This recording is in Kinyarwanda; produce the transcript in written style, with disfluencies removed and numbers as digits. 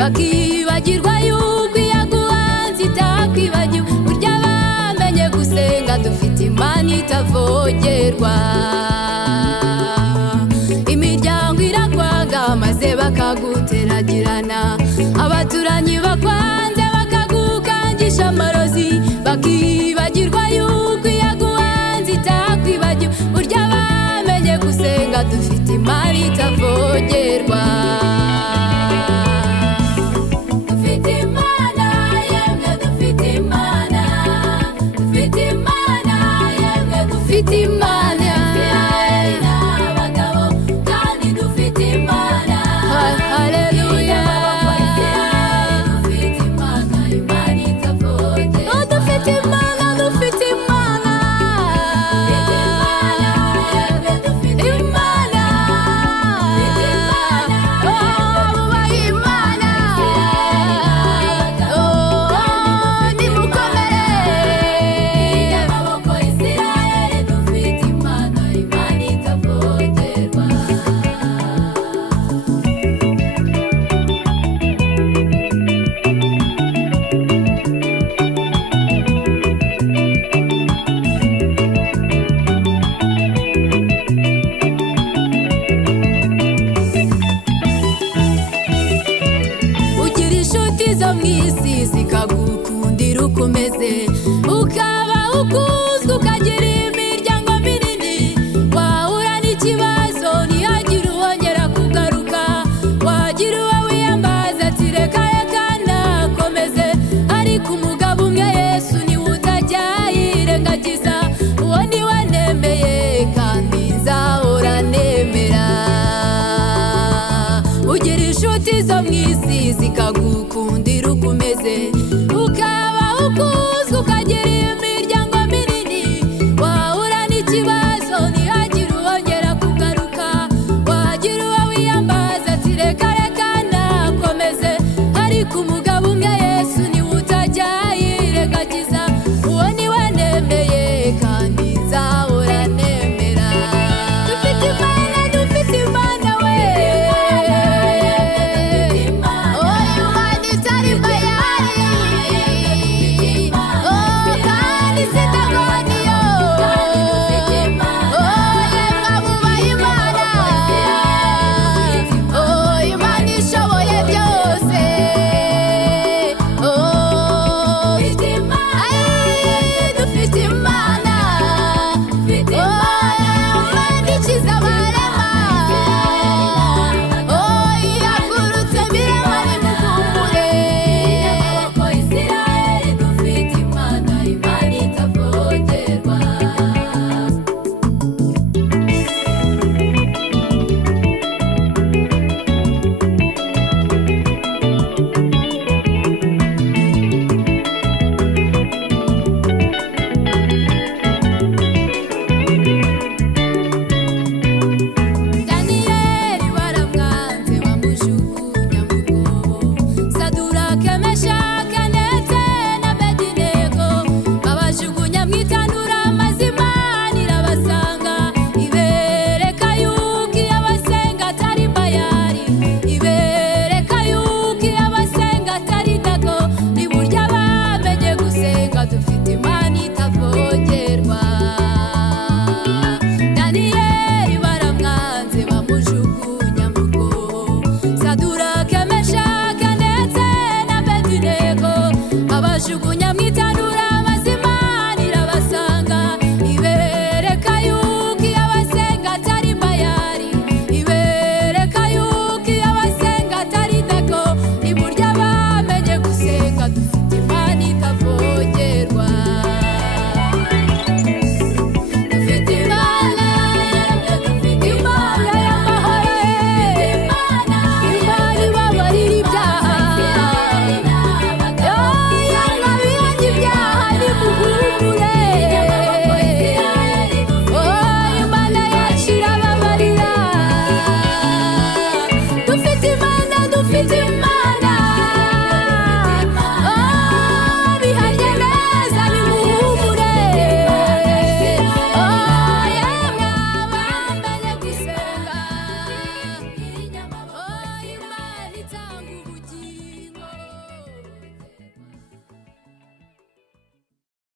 bakibagirwa yuko iyaguhanze itakwibagiwe. Burya bamenye gusenga dufite Imana itavogerwa. Imiryango irakwanga maze bakaguteragirana, abaturanyi bakwanze bakagukangisha amarozi, bakibagirwa yuko iyaguhanze itakwibagiwe. Burya bamenye gusenga dufite Imana itavogerwa. Dufite Imana yemwe, dufite Imana, dufite Imana yemwe, dufite Imana n'abagabo kandi dufite Imana. Haleluya. Dufite Imana, Imana itavogerwa. Oh, dufite Imana, dufite Imana, dufite Imana yemwe, dufite Imana, dufite Imana. Oh, bubaha Imana. Oh, nimukomere amaboko Isirayeli, dufite Imana, Imana itavogerwa. Ugira inshuti zo mw'isi zikagukundira uko umeze, ukaba ukuzwe ukagira imiryango minini. Wahura n'ikibazo ntihagire uwongera kugaruka, wagira uwo wiyambaza ati reka reka nakomeze. Ariko umugabo umwe Yesu niwe utajya yirengagiza, uwo niwe nemeye kandi nzahora nemera. Ugira inshuti zo mw'isi zikagukundira uko umeze,